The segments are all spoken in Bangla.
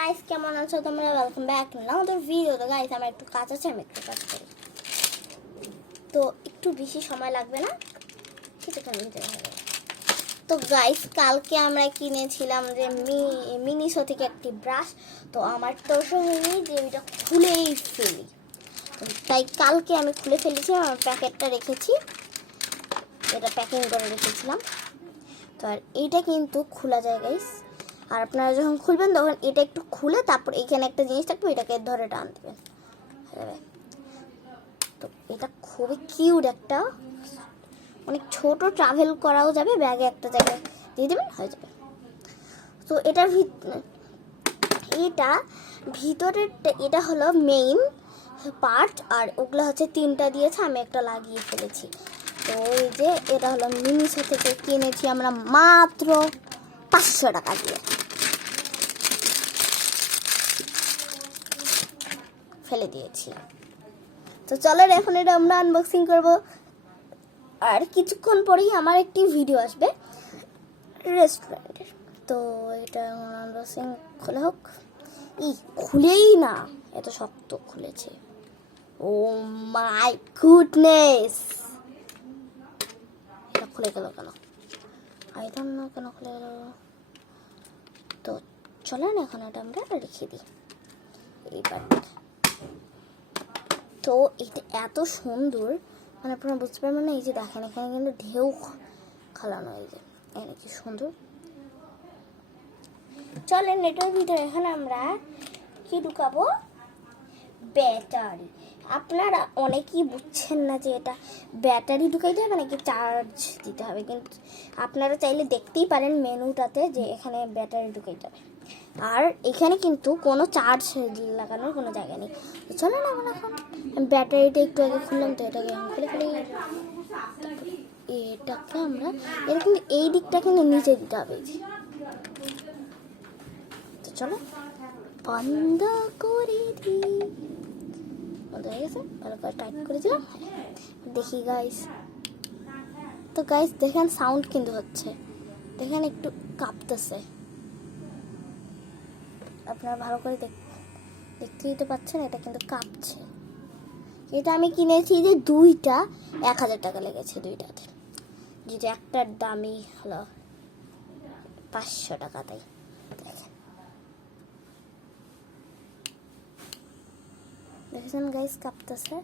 গাইস, কেমন আছো তোমরা? Welcome back to another video. তো গাইস, আমার একটু কাজ আছে, আমি একটু কাজ করি। তো একটু বেশি সময় লাগবে না, কিছুক্ষণ ভিতরে হয়ে যাবে। তো গাইস, কালকে আমরা কিনেছিলাম যে মিনিসো থেকে একটি ব্রাশ। তো আমার তো হয়নি যে ওইটা খুলেই ফেলি, তাই কালকে আমি খুলে ফেলেছি। আমার প্যাকেটটা রেখেছি, এটা প্যাকিং করে রেখেছিলাম। তো আর এইটা কিন্তু খোলা যায় গাইস। আর আপনারা যখন খুলবেন তখন এটা একটু খুলে তারপর এখানে একটা জিনিস থাকবে, এটাকে ধরে টান দেবেন। তো এটা খুবই কিউট, একটা অনেক ছোট, ট্রাভেল করাও যাবে, ব্যাগে একটা জায়গায় দিয়ে দেবেন, হয়ে যাবে। তো এটা ভিতরের এটা হলো মেইন পার্ট, আর ওগুলো হচ্ছে তিনটা দিয়েছে, আমি একটা লাগিয়ে ফেলেছি। তো এই যে এটা হলো মিনিসো থেকে কিনেছি আমরা মাত্র 500 টাকা দিয়ে, ফেলে দিয়েছি। তো চলো এখন এটা আমরা আনবক্সিং করব, আর কিছুক্ষণ পরেই আমার একটি ভিডিও আসবে রেস্টুরেন্টের। তো এটা আনবক্সিং খোলা হোক। খুলেই না, এত শক্ত খুলেছে। ও মাই গুডনেস, এটা খুলে গেল কেন? আই ডোন্ট নো কেন খুলে গেল। তো চলেন এখন এটা আমরা রেখে দিই এইবার। তো এটা এত সুন্দর, মানে আপনারা বুঝতে পারবেন না। এই যে দেখেন, এখানে কিন্তু ঢেউ খালানো, এই যে এখানে কি সুন্দর। চলেন এটার ভিতরে এখন আমরা কি ঢুকাবো? ব্যাটারি। আপনারা অনেকেই বুঝছেন না যে এটা ব্যাটারি ঢুকাইতে হবে নাকি চার্জ দিতে হবে, কিন্তু আপনারা চাইলে দেখতেই পারেন মেনুটাতে যে এখানে ব্যাটারি ঢুকাইতে হবে। আর এখানে কিন্তু কোনো চার্জ লাগানোর কোনো জায়গা নেই। তো চলো না এখন ব্যাটারিটা একটু আগে খুললাম, তো এটাকে খুলে ফেলে এটাকে আমরা এটা কিন্তু এই দিকটা কিন্তু নিচে দিতে হবে। তো চলো বন্ধ করে দিই। বন্ধ হয়ে গেছে, ভালো করে টাইট করে দিলাম। দেখি গাইস, তো গাইস দেখেন সাউন্ড কিন্তু হচ্ছে, দেখেন একটু কাঁপতেছে। আপনারা ভালো করে দেখতেই তো পাচ্ছেন, এটা কিন্তু কাঁপছে। এটা আমি কিনেছি যে দুইটা 1000 টাকা লেগেছে দুইটাতে, যেটা একটার দামই হলো 500 টাকা। তাই দেখেছেন গাইস, কাঁপতেছে।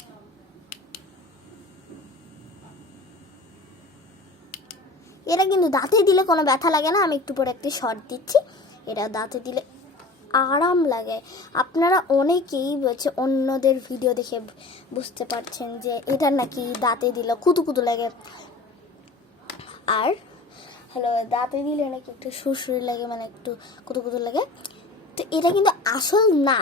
এটা কিন্তু দাঁতে দিলে কোনো ব্যথা লাগে না। আমি একটু পরে একটি শর্ট দিচ্ছি, এটা দাঁতে দিলে আরাম লাগে। আপনারা অনেকেই বলছে, অন্যদের ভিডিও দেখে বুঝতে পারছেন যে এটা নাকি দাঁতে দিলে কুতুকুতু লাগে, আর হ্যালো দাঁতে দিলে নাকি একটু সুরসুরি লাগে, মানে একটু কুতুকুতু লাগে। তো এটা কিন্তু আসল না,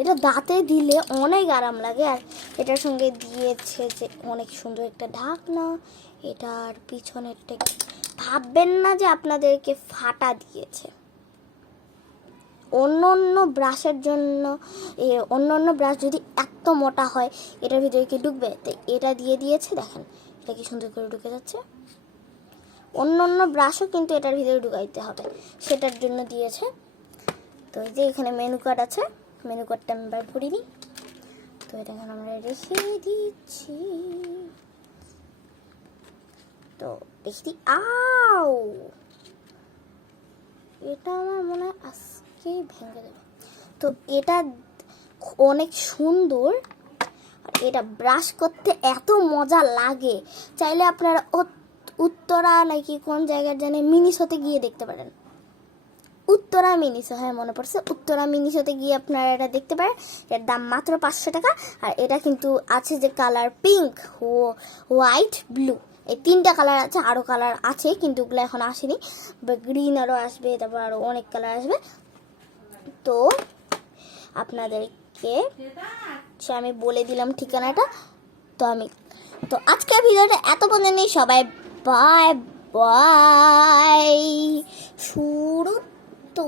এটা দাঁতে দিলে অনেক আরাম লাগে। আর এটার সঙ্গে দিয়েছে যে অনেক সুন্দর একটা ঢাকনা। এটার পিছনেরটা ভাববেন না যে আপনাদেরকে ফাটা দিয়েছে। অন্য অন্য ব্রাশের জন্য অন্য অন্য ব্রাশ যদি এত মোটা হয়, এটার ভিতরে কি ঢুকবে? তো এটা দিয়ে দিয়েছে, দেখেন এটা কি সুন্দর করে ঢুকে যাচ্ছে। অন্য অন্য ব্রাশও কিন্তু এটার ভিতরে ঢুকাইতে হবে, সেটার জন্য দিয়েছে। তো এই যে এখানে মেনু কার্ড আছে, মেনু কার্ডটা আমি বার করিনি। তো এটা এখন আমরা রেখে দিচ্ছি। তো দেখি, আও এটা আমার মনে হয় আজকেই ভেঙে দেবে। তো এটা অনেক সুন্দর, আর এটা ব্রাশ করতে এত মজা লাগে। চাইলে আপনারা উত্তরা নাকি কোন জায়গার জানে মিনিসোতে গিয়ে দেখতে পারেন। উত্তরা মিনিসো, হ্যাঁ মনে পড়ছে, উত্তরা মিনিসোতে গিয়ে আপনারা এটা দেখতে পারেন। এর দাম মাত্র 500 টাকা। আর এটা কিন্তু আছে যে কালার পিঙ্ক, হোয়াইট, ব্লু, এই 3টা কালার আছে। আরও কালার আছে কিন্তু ওগুলো এখন আসেনি, গ্রিন আরও আসবে, তারপর আরও অনেক কালার আসবে। তো আপনাদেরকে আমি বলে দিলাম ঠিকানাটা। তো আজকের ভিডিওটা এত পর্যন্তই। সবাই বাই বাই। শুরু তো